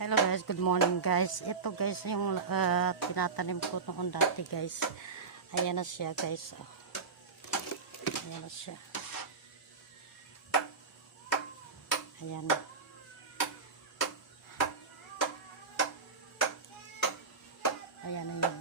Hello guys, good morning guys. Ito guys yung tinatanim ko noon dati guys. Ayan na siya guys. Oh. Ayan na siya. Ayan na. Ayan na yung